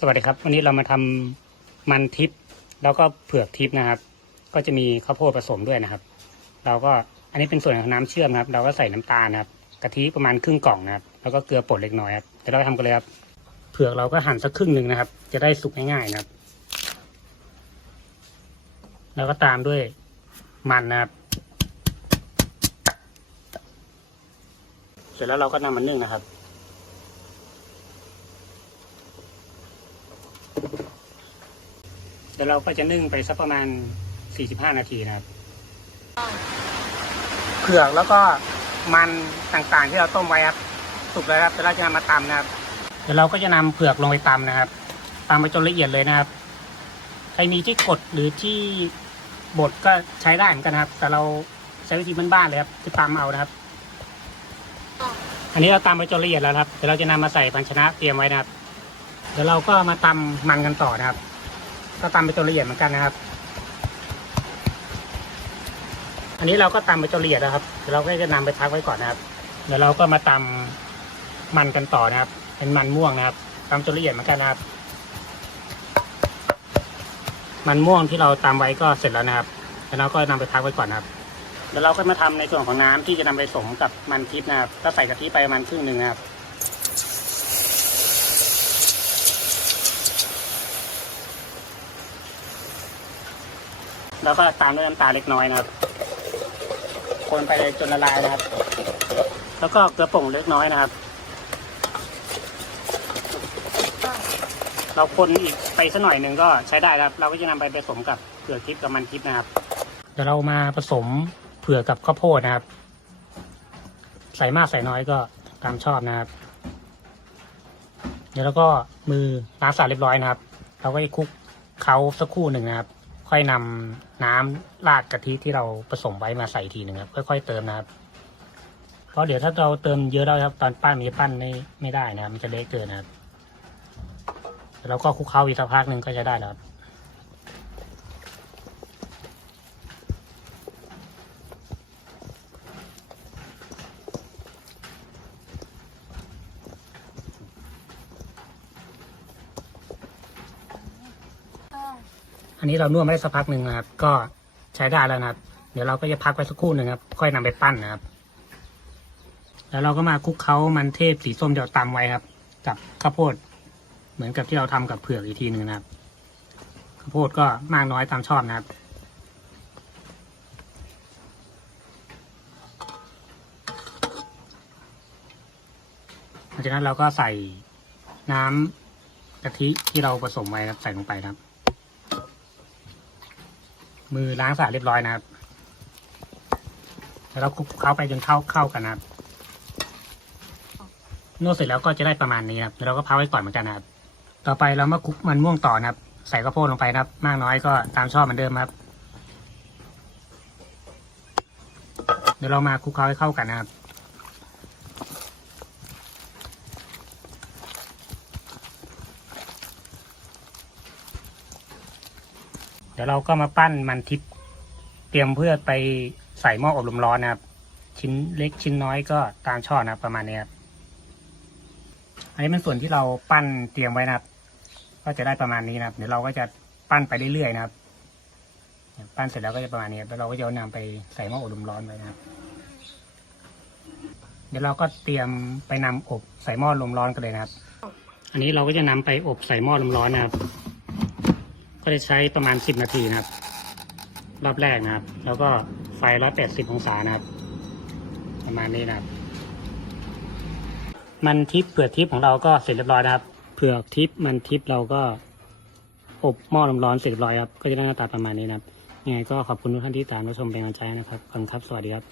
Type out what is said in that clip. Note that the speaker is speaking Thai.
สวัสดีครับ วันนี้เรามาทำมันทิพย์แล้วก็เผือกทิพย์นะครับ ก็จะมีข้าวโพดผสมด้วยนะครับ เราก็อันนี้เป็นส่วนของน้ำเชื่อมครับ เราก็ใส่น้ำตาลนะครับกะทิประมาณครึ่งกล่องนะครับ แล้วก็เกลือป่นเล็กน้อยครับเดี๋ยวเราไปทำกันเลยครับเผือกเราก็หั่นสักครึ่งหนึ่งนะครับ จะได้สุกง่ายๆนะครับ แล้วก็ตามด้วยมันนะครับ เสร็จแล้วเราก็นำมันนึ่งนะครับ ดี๋ยวเราก็จะนึ่งไปสักประมาณ 45 นาทีนะครับเผือกแล้วก็มันต่างๆที่เราต้มไว้ครับสุกแล้วครับเดี๋ยวเราจะนำมาตำนะครับ เดี๋ยวเราก็จะนำเผือกลงไปตำนะครับตำไปจนละเอียดเลยนะครับ ใครมีที่กดหรือที่บดก็ใช้ได้เหมือนกันนะครับ แต่เราใช้วิธีบ้านๆเลยครับคือตำเอานะครับ อันนี้เราตำไปจนละเอียดแล้วครับเดี๋ยวเราจะนำมาใส่ภาชนะเตรียมไว้นะครับ เดี๋ยวเราก็มาตำมันกันต่อนะครับ ก็ตำไปจนละเอียดเหมือนกันนะครับ อันนี้เราก็ตำไปจนละเอียดแล้วครับเดี๋ยวเราก็จะนำไปพักไว้ก่อนนะครับ เดี๋ยวเราก็มาตำมันกันต่อนะครับ เป็นมันม่วงนะครับตำจนละเอียดเหมือนกันนะครับ มันม่วงที่เราตำไว้ก็เสร็จแล้วนะครับแล้วเราก็นำไปพักไว้ก่อนนะครับเดี๋ยวเราก็มาทำในส่วนของน้ำที่จะนำไปสมกับมันทิพนะครับก็ใส่กะทิไปประมาณครึ่งหนึ่งนะครับ แล้วก็ตามด้วยน้ำตาลเล็กน้อยนะครับ คนไปจนละลายนะครับ แล้วก็เกลือป่งเล็กน้อยนะครับ เราคนอีกไปสักหน่อยหนึ่งก็ใช้ได้ครับ เราก็จะนำไปผสมกับเผือกทิพย์กับมันทิพย์นะครับ เดี๋ยวเรามาผสมเผือกกับข้าวโพดนะครับ ใส่มากใส่น้อยก็ตามชอบนะครับ เดี๋ยวเราก็มือล้างสะอาดเรียบร้อยนะครับ เราก็จะคลุกเขาสักครู่หนึ่งนะครับ ค่อยนำน้ำราดกะทิที่เราผสมไว้มาใส่ทีหนึ่งครับ ค่อย ๆ เติมนะครับ เพราะเดี๋ยวถ้าเราเติมเยอะแล้วครับ ตอนปั้นมันจะปั้นไม่ไม่ได้นะครับ มันจะเละเกินนะครับแล้วก็คลุกเคล้าอีกสักพักหนึ่งก็จะได้แล้วครับ อันนี้เรานวดมาได้สักพักหนึ่งนะครับ ก็ใช้ได้แล้วนะครับ เดี๋ยวเราก็จะพักไว้สักครู่หนึ่งครับ ค่อยนำไปปั้นนะครับ แล้วเราก็มาคลุกเคล้ามันเทศสีส้มที่เราตำไว้ครับ กับข้าวโพด เหมือนกับที่เราทำกับเผือกอีกทีหนึ่งนะครับ ข้าวโพดก็มากน้อยตามชอบนะครับหลังจากนั้นเราก็ใส่น้ำกะทิที่เราผสมไว้ครับใส่ลงไปครับ มือล้างสะอาดเรียบร้อยนะครับ แล้วเราคลุกเคล้าไปจนเข้าเข้ากันนะครับนวดเสร็จแล้วก็จะได้ประมาณนี้นะครับแล้วเราก็พักไว้ก่อนเหมือนกันนะครับ ต่อไปเรามาคลุกมันม่วงต่อนะครับ ใส่ข้าวโพดลงไปนะครับ มากน้อยก็ตามชอบเหมือนเดิมครับ เดี๋ยวเรามาคลุกเคล้าให้เข้ากันนะครับ ดี๋ยวเราก็มาปั้นมันทิพย์เตรียมเพื่อไปใส่หม้ออบลมร้อนนะครับ ชิ้นเล็กชิ้นน้อยก็ตามชอบนะครับประมาณนี้ครับอันนี้เป็นส่วนที่เราปั้นเตรียมไว้นะครับ ก็จะได้ประมาณนี้นะครับ เดี๋ยวเราก็จะปั้นไปเรื่อยๆนะครับ ปั้นเสร็จแล้วก็จะประมาณนี้ครับแล้วเราก็จะเอานำไปใส่หม้ออบลมร้อนไว้นะครับ เดี๋ยวเราก็เตรียมไปนำอบใส่หม้อลมร้อนกันเลยนะครับ อันนี้เราก็จะนำไปอบใส่หม้อลมร้อนนะครับ ก็จะใช้ประมาณสิบนาทีนะครับ รอบแรกนะครับ แล้วก็ไฟร้อยแปดสิบองศานะครับ ประมาณนี้นะครับ มันทิพย์เผือกทิพย์ของเราก็เสร็จเรียบร้อยนะครับ เผือกทิพย์มันทิพย์เราก็อบหม้อลมร้อนเสร็จเรียบร้อยครับ ก็จะได้หน้าตาประมาณนี้นะครับยังไงก็ขอบคุณทุกท่านที่ตามรับชมเป็นกำลังใจนะครับขอบคุณครับ สวัสดีครับ